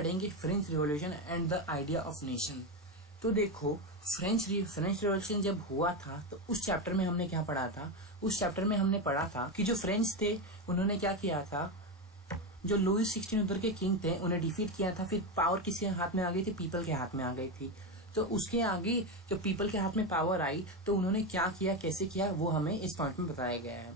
पढ़ेंगे French revolution and the idea of nation. तो देखो फ्रेंच रिवॉल्यूशन जब हुआ था तो उस चैप्टर में हमने क्या पढ़ा था, उस चैप्टर में हमने पढ़ा था कि जो फ्रेंच थे उन्होंने क्या किया था, जो लुईस 16 उधर के किंग थे उन्हें डिफीट किया था, फिर पावर किसके हाथ में आ गई थी, पीपल के हाथ में आ गई थी। तो उसके आगे जब पीपल के हाथ में पावर आई तो उन्होंने क्या किया, कैसे किया, वो हमें इस पॉइंट में बताया गया है।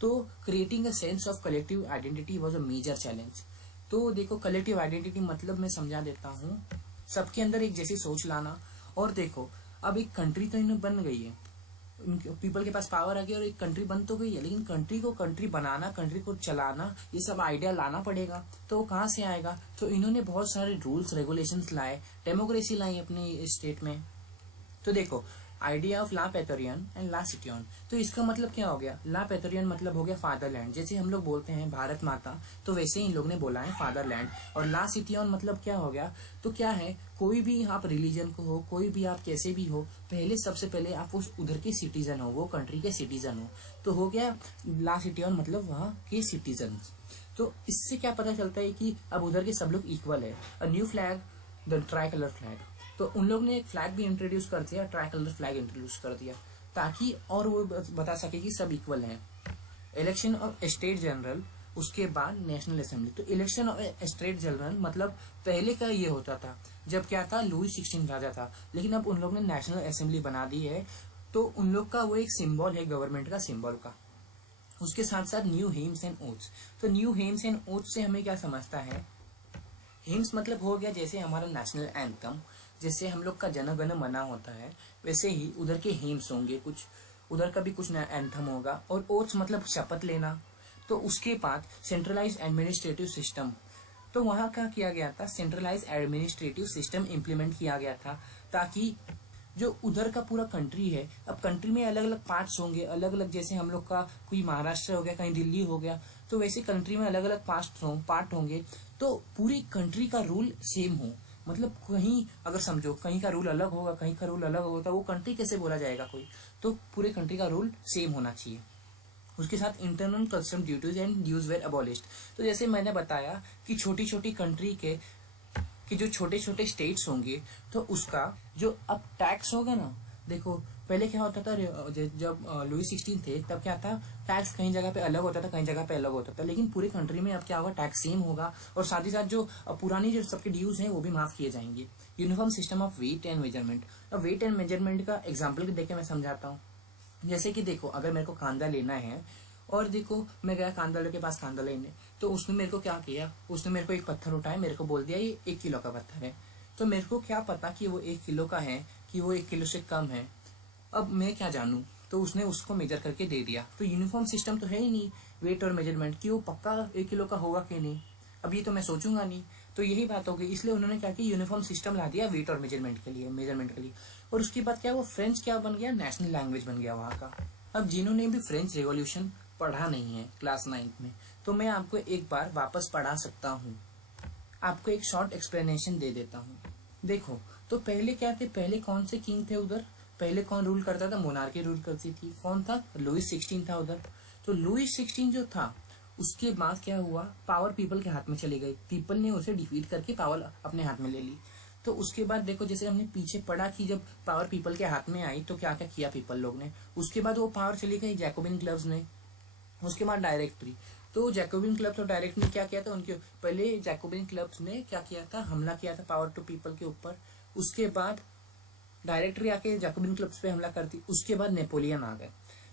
तो creating a sense of collective identity was a major challenge. तो देखो कलेक्टिव आइडेंटिटी मतलब मैं समझा देता हूँ, सबके अंदर एक जैसी सोच लाना। और देखो अब एक कंट्री तो इन्हें बन गई है, पीपल के पास पावर आ गई और एक कंट्री बन तो गई है, लेकिन कंट्री को कंट्री बनाना, कंट्री को चलाना, ये सब आइडिया लाना पड़ेगा। तो वो कहाँ से आएगा, तो इन्होंने बहुत सारे रूल्स रेगुलेशंस लाए, डेमोक्रेसी लाई अपने स्टेट में। तो देखो आइडिया ऑफ ला पैथोरियन एंड ला सिटियन। तो इसका मतलब क्या हो गया, ला पैथोरियन मतलब हो गया फादरलैंड, जैसे हम लोग बोलते हैं भारत माता, तो वैसे ही इन लोग ने बोला है फादरलैंड। और ला सिटियन मतलब क्या हो गया, तो क्या है, कोई भी आप रिलीजन को हो, कोई भी आप कैसे भी हो, पहले सबसे पहले आप उस उधर के सिटीजन हो, वो कंट्री के सिटीजन हो। तो हो गया ला सिटियन मतलब वहाँ के सिटीजन। तो इससे क्या पता चलता है कि अब उधर के सब लोग इक्वल है। A new flag the try colour flag, तो उन लोग ने एक फ्लैग भी इंट्रोड्यूस कर दिया, ट्राई कलर फ्लैग इंट्रोड्यूस कर दिया, ताकि और वो बता सके कि सब इक्वल हैं। इलेक्शन ऑफ स्टेट जनरल, उसके बाद नेशनल असेंबली। तो इलेक्शन ऑफ स्टेट जनरल मतलब पहले का ये होता था जब क्या था, लुईस 16 राजा था, लेकिन अब उन लोग ने नेशनल असेंबली बना दी है। तो उन लोग का वो एक सिंबल है गवर्नमेंट का, सिंबल का। उसके साथ साथ न्यू हेम्स एंड ओथ्स। तो न्यू हेम्स एंड ओथ्स से हमें क्या समझता है, हेम्स मतलब हो गया जैसे हमारा नेशनल एंथम, जैसे हम लोग का जन गण मन होता है, वैसे ही उधर के हेम्स होंगे, कुछ उधर का भी कुछ एंथम होगा। और ओथ्स मतलब शपथ लेना। तो उसके बाद सेंट्रलाइज एडमिनिस्ट्रेटिव सिस्टम, तो वहां क्या किया गया था, सेंट्रलाइज एडमिनिस्ट्रेटिव सिस्टम इंप्लीमेंट किया गया था, ताकि जो उधर का पूरा कंट्री है, अब कंट्री में अलग अलग पार्ट्स होंगे, अलग अलग, जैसे हम लोग का कोई महाराष्ट्र हो गया, कहीं दिल्ली हो गया, तो वैसे कंट्री में अलग अलग पार्ट होंगे। तो पूरी कंट्री का रूल सेम हो, मतलब कहीं अगर समझो कहीं का रूल अलग होगा, कहीं का रूल अलग होगा, तो वो कंट्री कैसे बोला जाएगा कोई, तो पूरे कंट्री का रूल सेम होना चाहिए। उसके साथ internal custom duties and dues were abolished. तो जैसे मैंने बताया कि छोटी छोटी कंट्री के कि जो छोटे छोटे स्टेट्स होंगे, तो उसका जो अब टैक्स होगा ना, देखो पहले क्या होता था, जब लुईस 16 थे तब क्या था, टैक्स कहीं जगह पे अलग होता था, कहीं जगह पे अलग होता था, लेकिन पूरे कंट्री में अब क्या होगा, टैक्स सेम होगा। और साथ ही साथ जो पुरानी जो सबके ड्यूज हैं वो भी माफ किए जाएंगे। Uniform system of weight and measurement. अब वेट एंड मेजरमेंट का एग्जाम्पल देके मैं समझाता हूँ। जैसे कि देखो अगर मेरे को कांदा लेना है, और देखो मैं गया कांदा के पास कांदा लेने, तो उसने मेरे को क्या किया, उसने मेरे को एक पत्थर उठाया, मेरे को बोल दिया ये 1 किलो का पत्थर है। तो मेरे को क्या पता कि वो 1 किलो का है कि वो 1 किलो से कम है, अब मैं क्या जानूं। तो उसने उसको मेजर करके दे दिया। तो यूनिफॉर्म सिस्टम तो है ही नहीं वेट और मेजरमेंट कि वो पक्का 1 किलो का होगा कि नहीं, अब ये तो मैं सोचूंगा नहीं। तो यही बात हो गई, इसलिए उन्होंने क्या किया, यूनिफॉर्म सिस्टम ला दिया वेट और मेजरमेंट के लिए। और उसके बाद क्या, वो फ्रेंच क्या बन गया, नेशनल लैंग्वेज बन गया वहाँ का। अब जिन्होंने भी फ्रेंच रिवॉल्यूशन पढ़ा नहीं है क्लास 9 में, तो मैं आपको एक बार वापस पढ़ा सकता हूँ, आपको एक शॉर्ट एक्सप्लेनेशन दे देता हूँ। देखो तो पहले क्या थे, पहले कौन से किंग थे उधर, पहले कौन रूल करता था, मोनार्की रूल करती थी, कौन था, लुईस 16 था उधर। तो लुईस 16 जो था, उसके बाद क्या हुआ, पावर पीपल के हाथ में चली गई, पीपल ने उसे डिफीट करके पावर अपने हाथ में ले ली। तो उसके बाद देखो जैसे हमने पीछे पढ़ा कि जब पावर पीपल के हाथ में आई तो क्या क्या किया पीपल लोग ने, उसके बाद वो पावर चली गई जैकोबिन क्लब्स ने। उसके बाद डायरेक्टरी, तो जैकोबिन क्लब तो डायरेक्ट ने क्या किया था, उनके पहले जैकोबिन क्लब्स ने क्या किया था, हमला किया था पावर टू पीपल के ऊपर। उसके बाद डायरेक्टरी आके जैकोबिन क्लब्स पे हमला करती। उसके बाद नेपोलियन आ गए।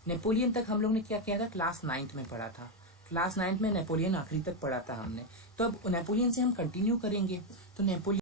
नेपोलियन तक हम लोग ने क्या किया था, क्लास 9 में पढ़ा था, क्लास 9 में नेपोलियन आखिरी तक पढ़ा था हमने। तो अब नेपोलियन से हम कंटिन्यू करेंगे। तो नेपोलियन